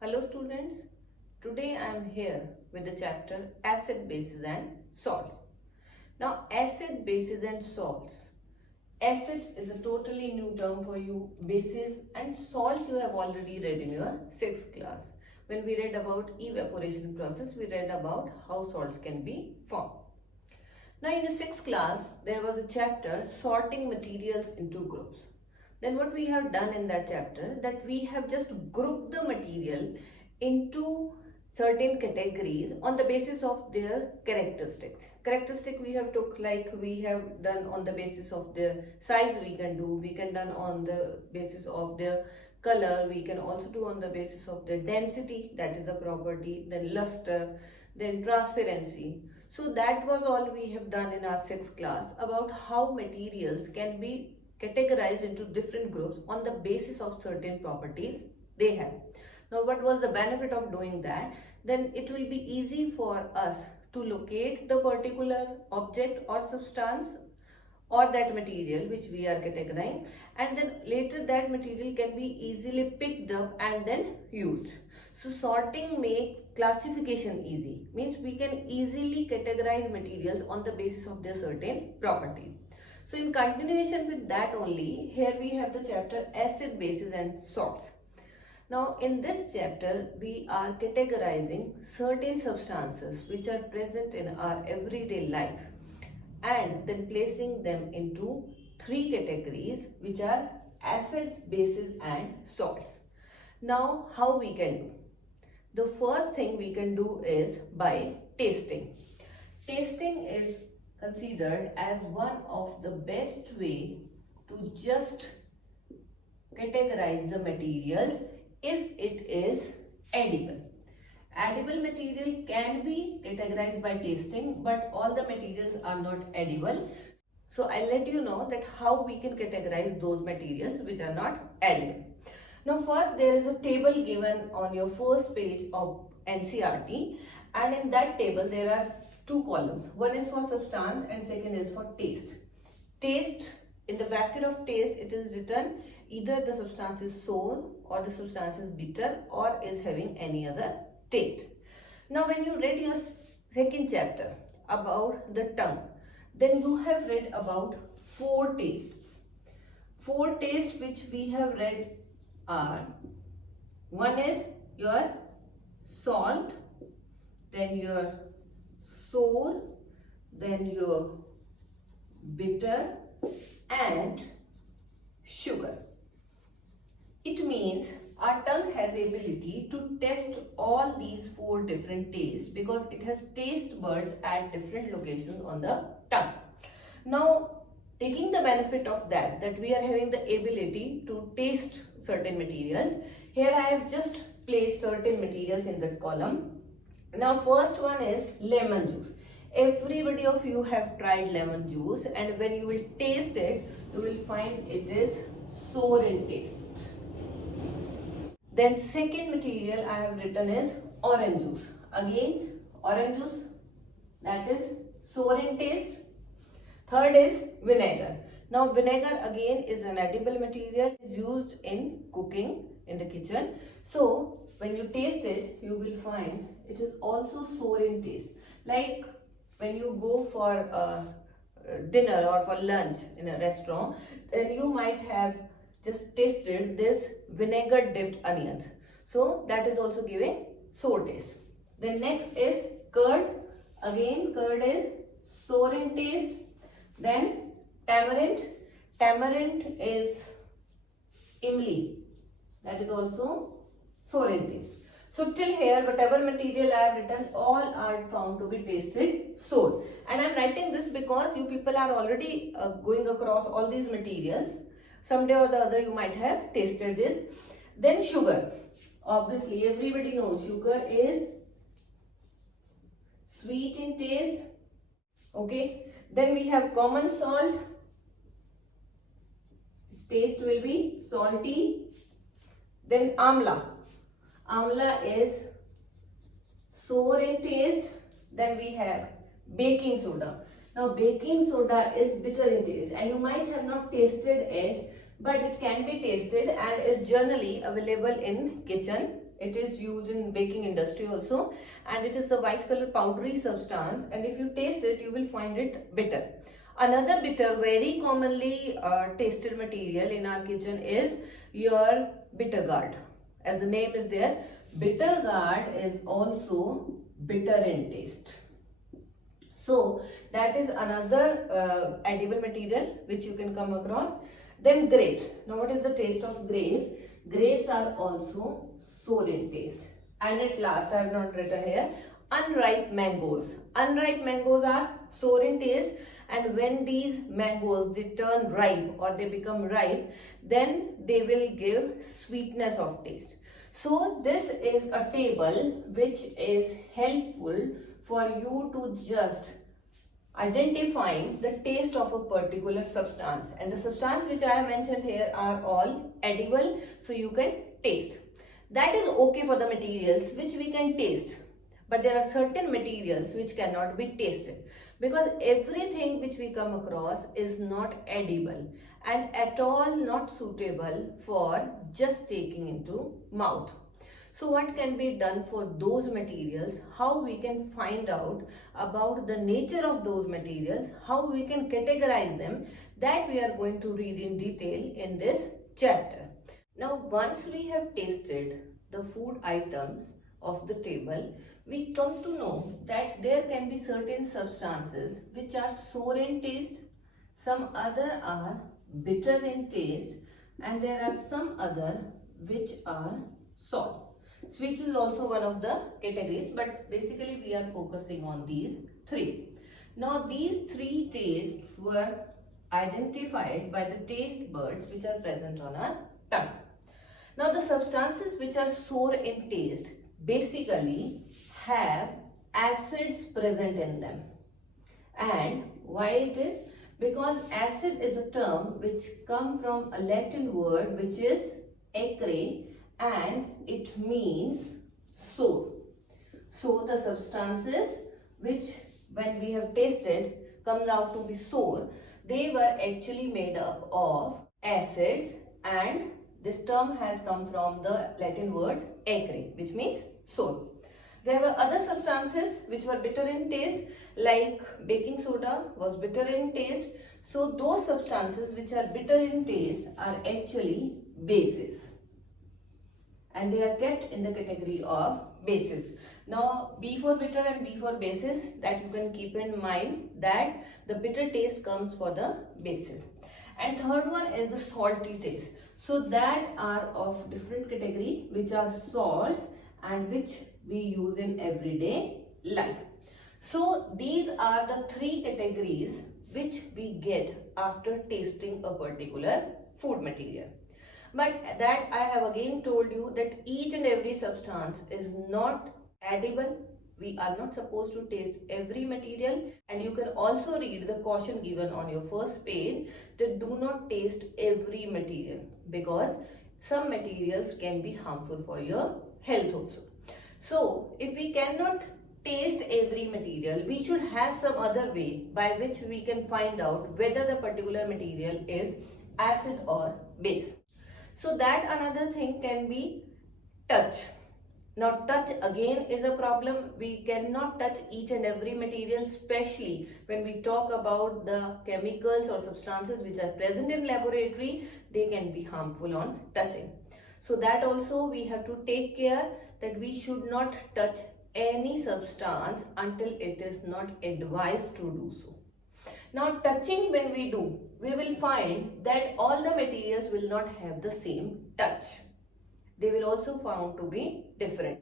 Hello students, today I am here with the chapter acid bases and salts. Now acid bases and salts. Acid is a totally new term for you. Bases and salts you have already read in your 6th class. When we read about evaporation process, we read about how salts can be formed. Now in the 6th class, there was a chapter sorting materials into groups. Then what we have done in that chapter, that we have just grouped the material into certain categories on the basis of their characteristics. Characteristic we have took, like we have done on the basis of their size, we can done on the basis of their color, we can also do on the basis of their density, that is a property, then luster, then transparency. So that was all we have done in our 6th class about how materials can be categorized into different groups on the basis of certain properties they have. Now what was the benefit of doing that? Then it will be easy for us to locate the particular object or substance or that material which we are categorizing, and then later that material can be easily picked up and then used. So sorting makes classification easy, means we can easily categorize materials on the basis of their certain property. So in continuation with that only, here we have the chapter acid bases and salts. Now in this chapter we are categorizing certain substances which are present in our everyday life and then placing them into 3 categories which are acids, bases and salts. Now how we can do? The first thing we can do is by tasting. Tasting is considered as one of the best way to just categorize the material if it is edible. Edible material can be categorized by tasting, but all the materials are not edible. So I'll let you know that how we can categorize those materials which are not edible. Now first there is a table given on your first page of NCERT, and in that table there are 2 columns. One is for substance and second is for taste. Taste, in the bracket of taste it is written either the substance is sour or the substance is bitter or is having any other taste. Now when you read your 2nd chapter about the tongue, then you have read about 4 tastes. 4 tastes which we have read are, one is your salt, then your sour, then your bitter and sugar. It means our tongue has the ability to test all these 4 different tastes because it has taste buds at different locations on the tongue. Now, taking the benefit of that we are having the ability to taste certain materials, here I have just placed certain materials in that column. Now, first one is lemon juice. Everybody of you have tried lemon juice, and when you will taste it, you will find it is sour in taste. Then second material I have written is orange juice. Again, orange juice, that is sour in taste. Third is vinegar. Now vinegar again is an edible material, is used in cooking in the kitchen. So when you taste it, you will find it is also sour in taste. Like when you go for dinner or for lunch in a restaurant, then you might have just tasted this vinegar dipped onions. So that is also giving sour taste. Then next is curd. Again, curd is sour in taste. Then tamarind. Tamarind is imli. That is also sour in taste. So till here, whatever material I have written, all are found to be tasted sour. And I am writing this because you people are already going across all these materials. Someday or the other you might have tasted this. Then sugar. Obviously everybody knows sugar is sweet in taste. Okay. Then we have common salt. Its taste will be salty. Then amla. Amla is sour in taste. Then we have baking soda. Now baking soda is bitter in taste, and you might have not tasted it, but it can be tasted and is generally available in kitchen It is used in baking industry also, and it is a white color powdery substance, and if you taste it you will find it bitter. Another bitter, very commonly tasted material in our kitchen is your bitter gourd. As the name is there, bitter gourd is also bitter in taste. So that is another edible material which you can come across. Then grapes. Now what is the taste of grapes? Grapes are also sour in taste. And at last, I have not written here, unripe mangoes. Unripe mangoes are sour in taste, and when these mangoes they turn ripe or they become ripe, then they will give sweetness of taste. So this is a table which is helpful for you to just identifying the taste of a particular substance, and the substance which I have mentioned here are all edible, so you can taste. That is okay for the materials which we can taste, but there are certain materials which cannot be tasted, because everything which we come across is not edible and at all not suitable for just taking into mouth. So what can be done for those materials, how we can find out about the nature of those materials, how we can categorize them, that we are going to read in detail in this chapter. Now once we have tasted the food items of the table, we come to know that there can be certain substances which are sour in taste, some other are bitter in taste, and there are some other which are salt. Sweet is also one of the categories, but basically we are focusing on these three. Now these three tastes were identified by the taste buds which are present on our tongue. Now the substances which are sour in taste basically have acids present in them. And why it is? Because acid is a term which comes from a Latin word which is acre, and it means sour. So the substances which when we have tasted come out to be sour, they were actually made up of acids, and this term has come from the Latin word acre, which means sour. There were other substances which were bitter in taste, like baking soda was bitter in taste. So those substances which are bitter in taste are actually bases, and they are kept in the category of bases. Now B for bitter and B for bases, that you can keep in mind that the bitter taste comes for the bases. And third one is the salty taste. So that are of different category, which are salts and which we use in everyday life. So these are the three categories which we get after tasting a particular food material. But that I have again told you that each and every substance is not edible. We are not supposed to taste every material, and you can also read the caution given on your first page that do not taste every material, because some materials can be harmful for your health also. So if we cannot taste every material, we should have some other way by which we can find out whether the particular material is acid or base. So that another thing can be touch. Now touch again is a problem. We cannot touch each and every material, especially when we talk about the chemicals or substances which are present in laboratory. They can be harmful on touching. So that also we have to take care that we should not touch any substance until it is not advised to do so. Now touching, when we do, we will find that all the materials will not have the same touch. They will also found to be different.